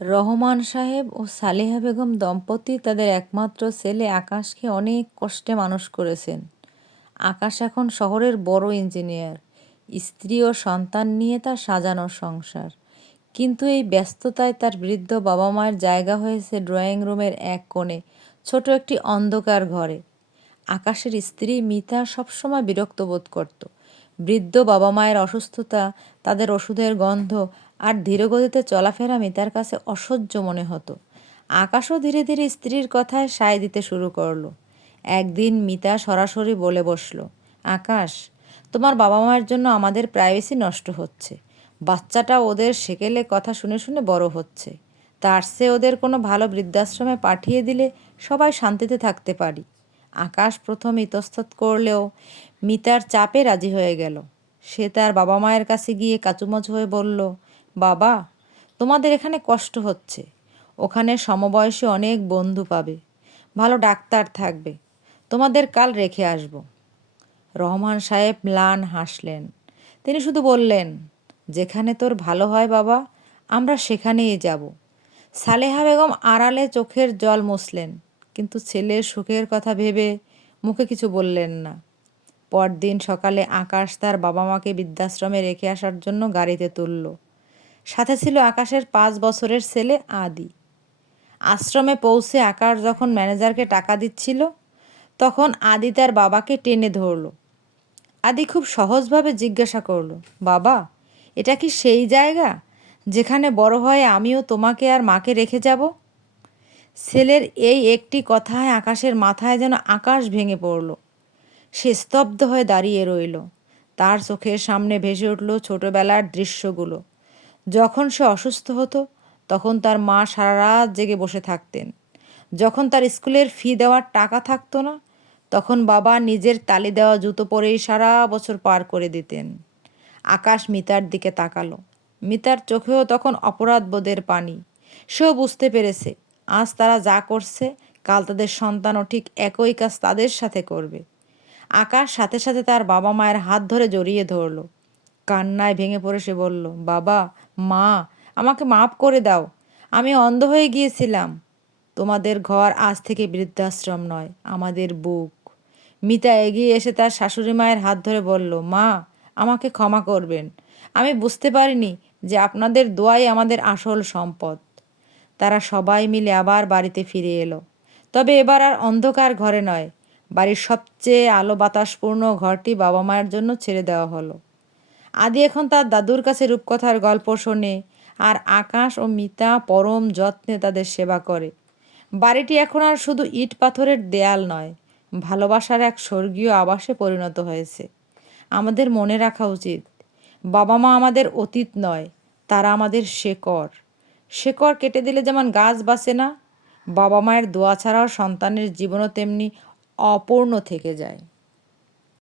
রহমান সাহেব ও সালেহা বেগম দম্পতি তাদের একমাত্র ছেলে আকাশকে অনেক কষ্টে মানুষ করেছেন। আকাশ এখন শহরের বড় ইঞ্জিনিয়ার। স্ত্রী ও সন্তান নিয়ে তার সাজানো সংসার। কিন্তু এই ব্যস্ততায় তার বৃদ্ধ বাবা মায়ের জায়গা হয়েছে ড্রয়িং রুমের এক কোণে, ছোট একটি অন্ধকার ঘরে। আকাশের স্ত্রী মিতা সবসময় বিরক্ত বোধ করত। বৃদ্ধ বাবা মায়ের অসুস্থতা, তাদের ওষুধের গন্ধ আর ধীরগতিতে চলাফেরা মিতার কাছে অসহ্য মনে হতো। আকাশও ধীরে ধীরে স্ত্রীর কথায় সায় দিতে শুরু করল। একদিন মিতা সরাসরি বলে বসল, আকাশ, তোমার বাবা মায়ের জন্য আমাদের প্রাইভেসি নষ্ট হচ্ছে। বাচ্চাটা ওদের সেকেলে কথা শুনে শুনে বড় হচ্ছে। তার সে ওদের কোনো ভালো বৃদ্ধাশ্রমে পাঠিয়ে দিলে সবাই শান্তিতে থাকতে পারি। আকাশ প্রথম ইতস্তত করলেও মিতার চাপে রাজি হয়ে গেল। সে তার বাবা মায়ের কাছে গিয়ে কাচুমাচু হয়ে বলল বাবা, তোমাদের এখানে কষ্ট হচ্ছে। ওখানে সমবয়সী অনেক বন্ধু পাবে। ভালো ডাক্তার থাকবে। তোমাদের কাল রেখে আসব। রহমান সাহেব ম্লান হাসলেন। তিনি শুধু বললেন, যেখানে তোর ভালো হয় বাবা, আমরা সেখানেই যাব। সালেহা বেগম আড়ালে চোখের জল মুছলেন। কিন্তু ছেলের সুখের কথা ভেবে মুখে কিছু বললেন না। পরদিন সকালে আকাশ তার বাবা মাকে বৃদ্ধাশ্রমে রেখে আসার জন্য গাড়িতে তুলল। সাথে ছিল আকাশের পাঁচ বছরের ছেলে আদি। আশ্রমে পৌঁছে আকাশ যখন ম্যানেজারকে টাকা দিচ্ছিল, তখন আদি তার বাবাকে টেনে ধরল। আদি খুব সহজভাবে জিজ্ঞাসা করল, বাবা, এটা কি সেই জায়গা যেখানে বড় হয়ে আমিও তোমাকে আর মাকে রেখে যাব? ছেলের এই একটি কথায় আকাশের মাথায় যেন আকাশ ভেঙে পড়ল। সে স্তব্ধ হয়ে দাঁড়িয়ে রইল। তার চোখের সামনে ভেসে উঠল ছোটবেলার দৃশ্যগুলো। যখন সে অসুস্থ হতো, তখন তার মা সারা রাত জেগে বসে থাকতেন। যখন তার স্কুলের ফি দেওয়ার টাকা থাকতো না, তখন বাবা নিজের তালি দেওয়া জুতো পরেই সারা বছর পার করে দিতেন। আকাশ মিতার দিকে তাকালো। মিতার চোখেও তখন অপরাধ বোধের পানি। সেও বুঝতে পেরেছে, আজ তারা যা করছে, কাল তাদের সন্তানও ঠিক একই কাজ তাদের সাথে করবে। আকাশ সাথে সাথে তার বাবা মায়ের হাত ধরে জড়িয়ে ধরলো। কান্নায় ভেঙে পড়ে সে বলল, বাবা, মা, আমাকে মাফ করে দাও। আমি অন্ধ হয়ে গিয়েছিলাম। তোমাদের ঘর আজ থেকে বৃদ্ধাশ্রম নয়, আমাদের বুক। মিতা এগিয়ে এসে তার শাশুড়ি মায়ের হাত ধরে বলল, মা, আমাকে ক্ষমা করবেন। আমি বুঝতে পারিনি যে আপনাদের দোয়াই আমাদের আসল সম্পদ। তারা সবাই মিলে আবার বাড়িতে ফিরে এলো। তবে এবার আর অন্ধকার ঘরে নয়, বাড়ির সবচেয়ে আলো বাতাসপূর্ণ ঘরটি বাবা মায়ের জন্য ছেড়ে দেওয়া হলো। আদি এখন তার দাদুর কাছে রূপকথার গল্প শোনে আর আকাশ ও মিতা পরম যত্নে তাদের সেবা করে। বাড়িটি এখন আর শুধু ইট পাথরের দেয়াল নয়, ভালোবাসার এক স্বর্গীয় আবাসে পরিণত হয়েছে। আমাদের মনে রাখা উচিত, বাবা মা আমাদের অতীত নয়, তারা আমাদের শেকড়। শেকড় কেটে দিলে যেমন গাছ বাঁচে না, বাবা মায়ের দোয়া ছাড়াও সন্তানের জীবনও তেমনি অপূর্ণ থেকে যায়।